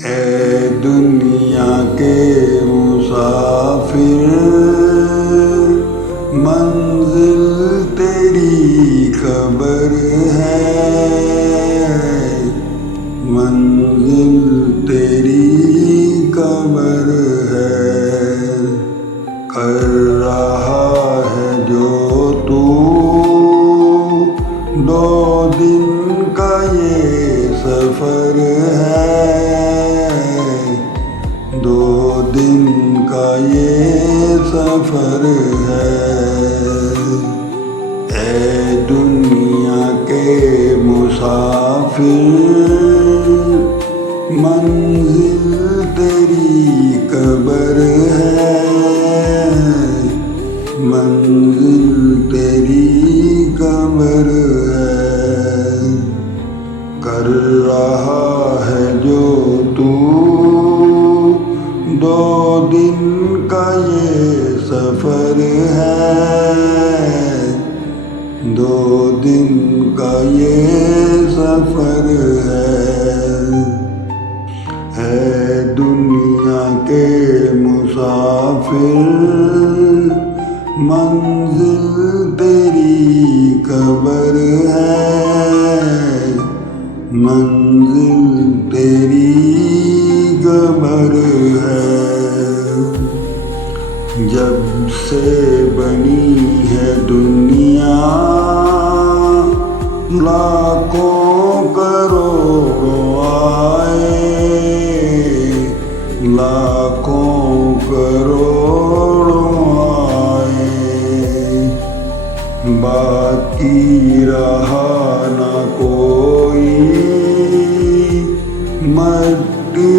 ऐ दुनिया के मुसाफिर, मंजिल तेरी खबर है, मंजिल तेरी खबर है। कर रहा है जो तू 2 दिन का ये सफर है, 2 दिन का ये सफर है। ऐ दुनिया के मुसाफिर, मंजिल तेरी कब्र है, मंजिल तेरी कब्र है। कर रहा है जो तू 2 दिन का ये सफर है, 2 दिन का ये सफर है दुनिया के मुसाफिर, मंजिल तेरी कब्र है, मंजिल तेरी कब्र है। जब से बनी है दुनिया, लाखों करोड़ों आए, लाखों करोड़ों आए, बाकी रहा न कोई, मट्टी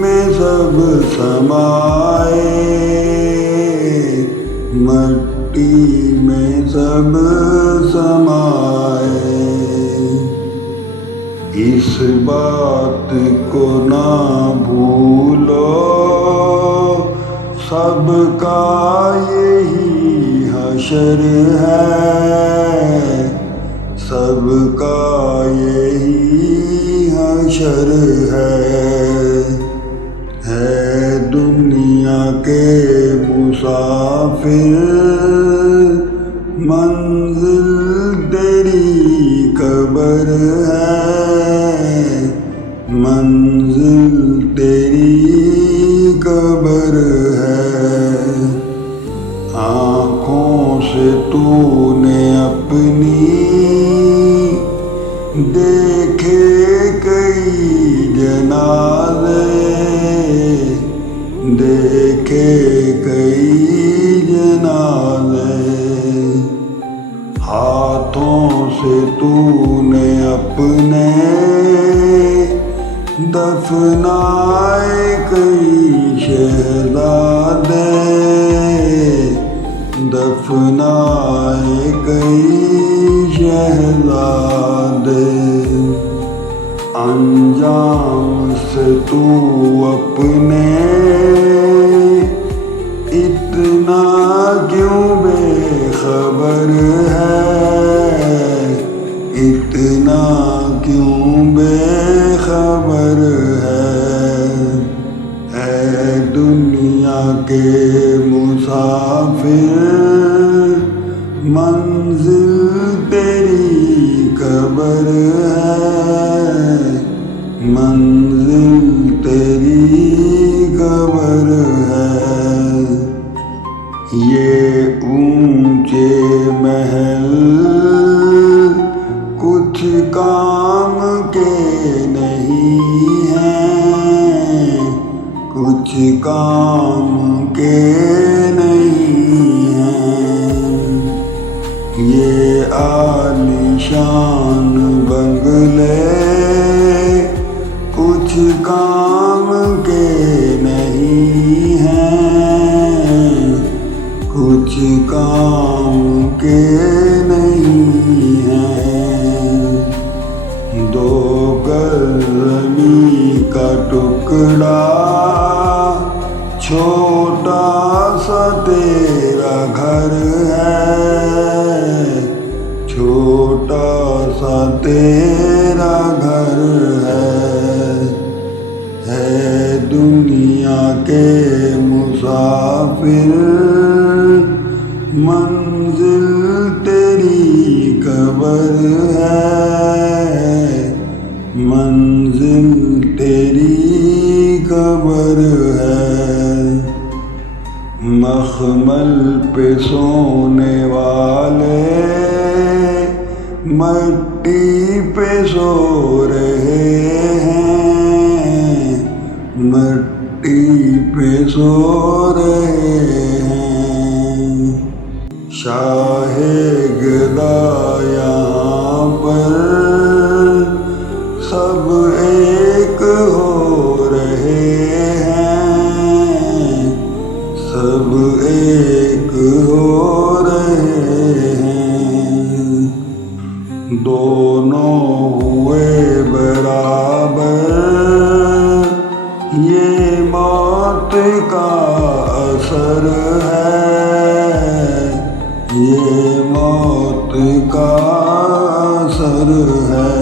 में सब समाए, मट्टी में सब समाए। इस बात को ना भूलो, सबका यही हशर है, सबका यही हशर है दुनिया के मुसाफिर, मंजिल तेरी कब्र है, मंजिल तेरी कब्र है। आँखों से तूने अपनी देखे कई जनाज़े, देखे कई जनाज़े, हाथों से तूने अपने दफनाए कई शहज़ादे, दफनाए कई शहज़ादे। अंजाम से तू अपने इतना क्यों बेखबर है, इतना क्यों बेखबर है दुनिया के मुसाफिर, मंजिल तेरी कब्र है, मंजिल तेरी कब्र है। ये ऊंचे महल कुछ काम के नहीं हैं, कुछ काम के नहीं हैं। ये आलीशान बंगले कुछ काम के नहीं हैं, कुछ काम के नहीं हैं। 2 गज ज़मीं का टुकड़ा, छोटा सा तेरा घर है, छोटा सा तेरा घर है है दुनिया के मुसाफिर, मंजिल तेरी कब्र है, मंजिल तेरी कब्र है। मखमल पे सोने वाले मट्टी पे सो रहे हैं, मट्टी पे सो रहे हैं। शाहे गदा यहाँ पर सब एक हो रहे हैं, सब एक हो रहे हैं। दोनों हुए बराबर, ये मौत का असर है, ये मौत का असर है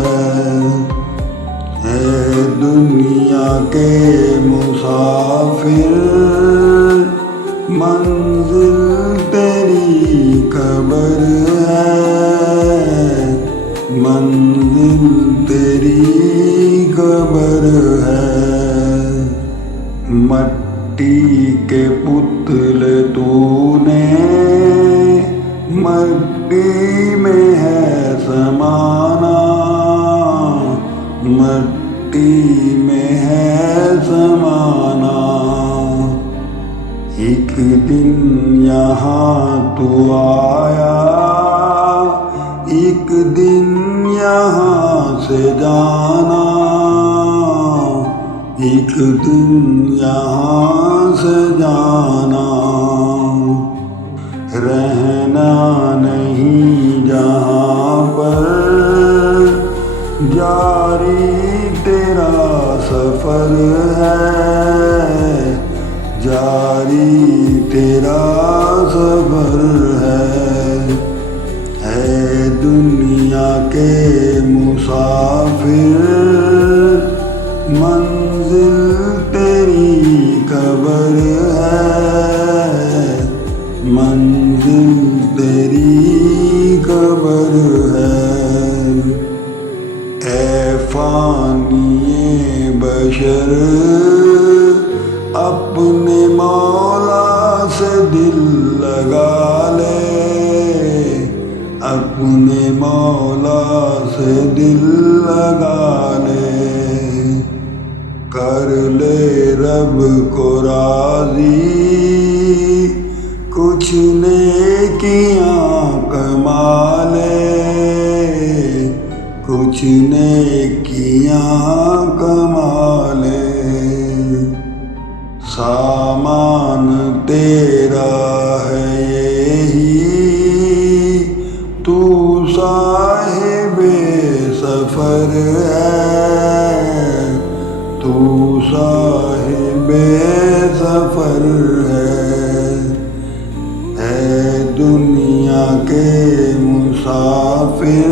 दुनिया के मुसाफिर, मंजिल तेरी कब्र है, मंजिल तेरी कब्र है। मट्टी के पुतले तूने मट्टी में है समाना, मट्टी में है समाना। एक दिन यहाँ तू आया, एक दिन यहाँ से जाना, एक दिन यहाँ से जाना। रहना नहीं जहाँ पर, जारी तेरा सफर है, जारी तेरा सफर है दुनिया के मुसाफिर, मंजिल तेरी कब्र है, मंजिल तेरी कब्र है। ऐ फानिए बशर अपने मौला से दिल लगा ले, अपने मौला से दिल लगा ले। कर ले रब को राज़ी, कुछ नेकियां कमा ले, कुछ नेकियां कमा ले। सामान तेरा है यही, तू साहिबे सफर है, तू साहिबे सफर है दुनिया के मुसाफिर,